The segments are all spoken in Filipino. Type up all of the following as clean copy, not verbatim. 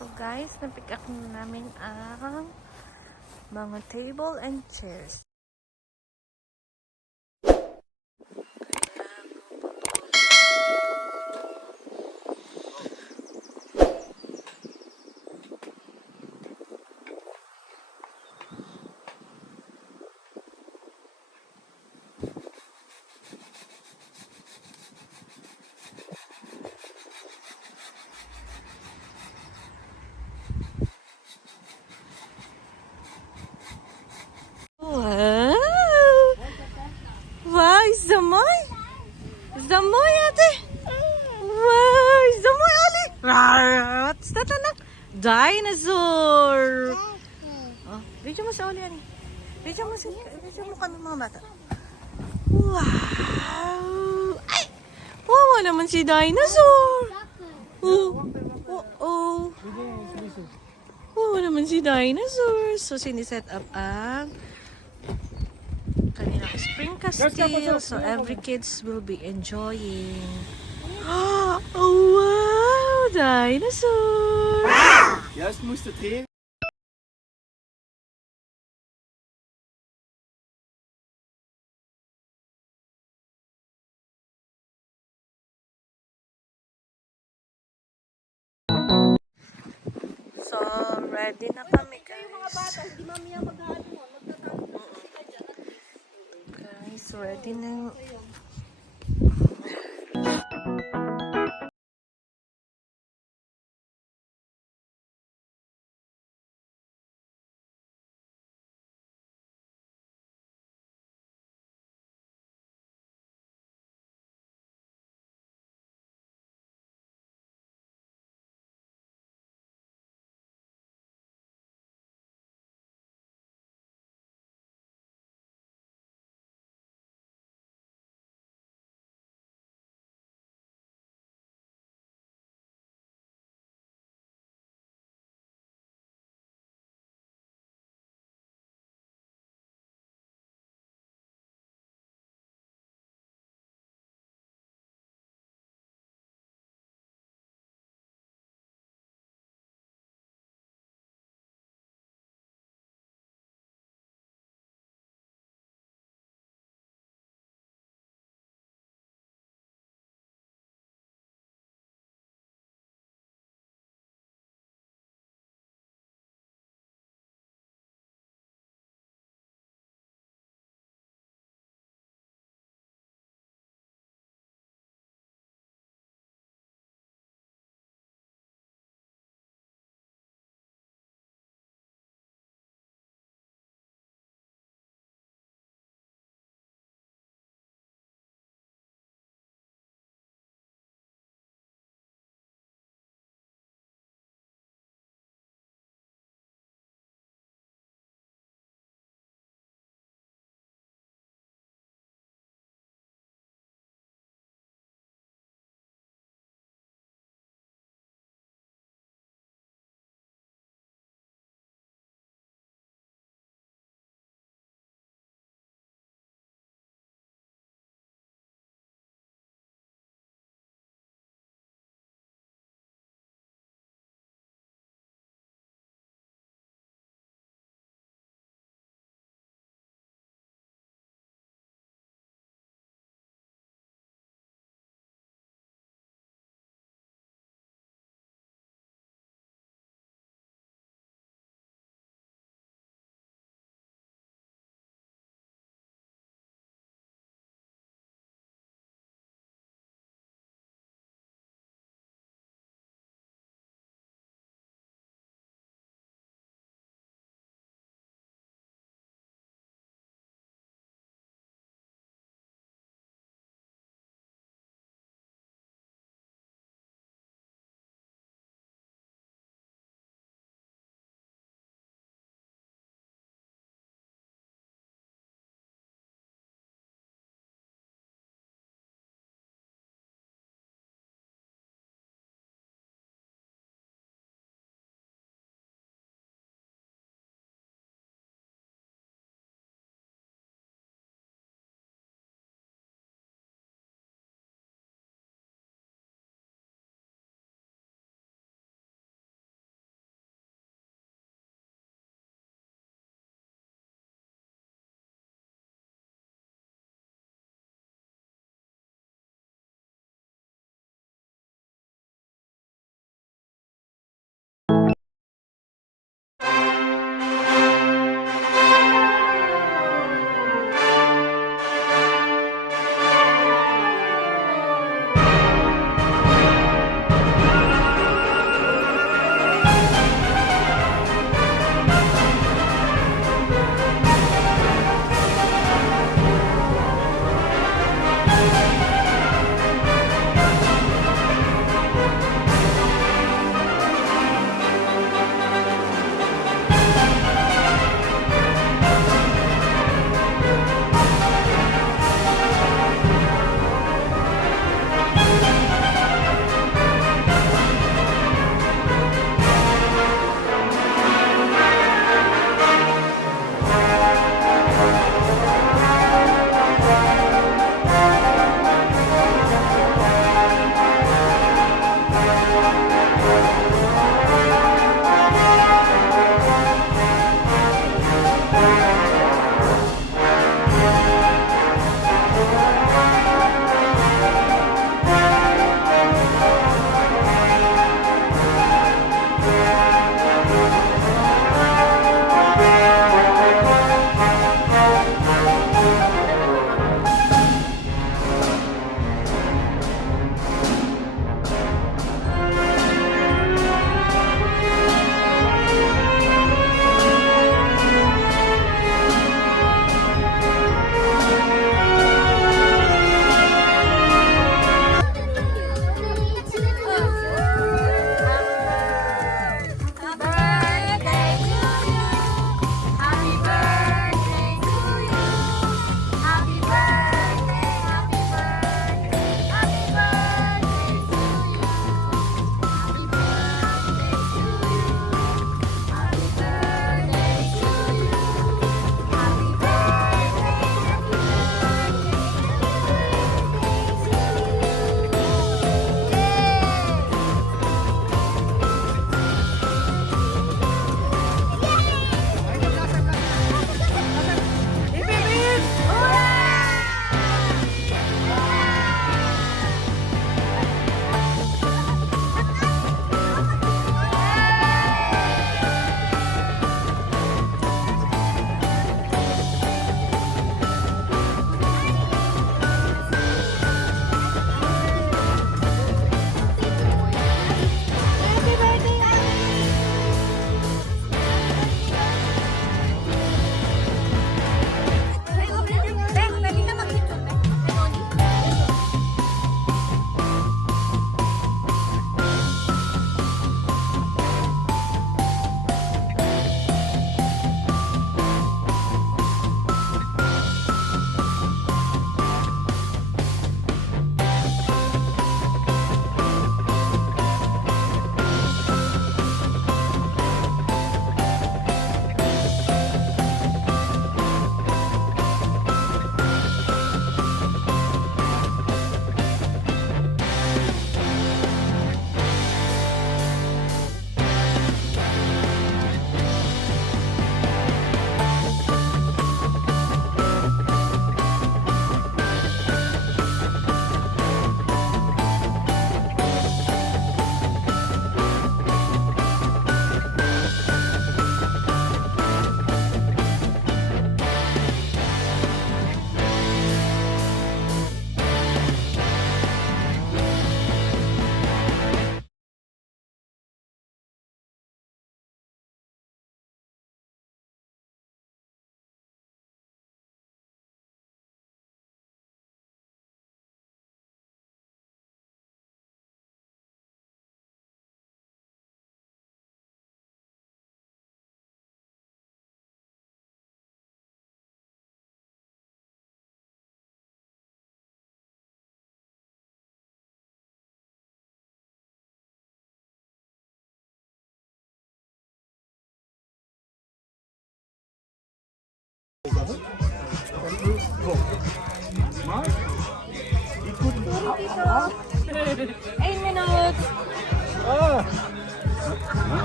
So guys, na-pick up na namin ang mga table and chairs. Wow! Wow, zamoy! Zamoy ate! Wow, zamoy ali! What's that anak? Dinosaur! Oh, video mo sa uli ani. Video mo kami mga bata. Wow! Ay! Wow naman si dinosaur! Oh, oh, oh. Wow naman si dinosaur! So, siniset up ang kanilang spring castle. So, every kids will be enjoying. Oh, wow! Dinosaur! Juist moest het hier. So, ready na kami guys. Guys, ready na.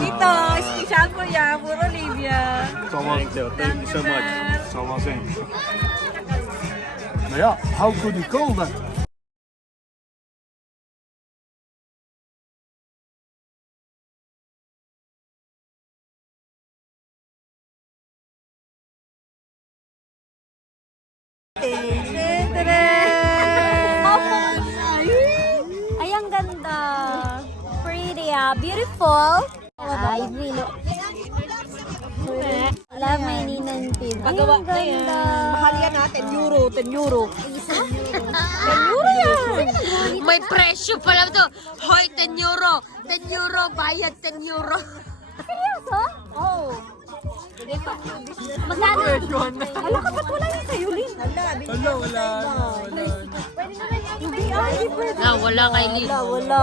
Tito, special po yan. Puro Olivia. Thank you so much. So much. Maar ja, how could you call that? Ay, ang ganda. Pretty, beautiful. Ay, really. Wala, may ninantin. Ay, ang ganda. Mahal yan ha, 10 euro, 10 euro. 10 euro yan. May presyo pala to. Hoy, 10 euro. 10 euro, bayad 10 euro. Seryoso? Oo. Magkano? Wala ka ba't wala yung sa'yo, Lin? Wala. Hindi, ay, Wala kay Lin. wala.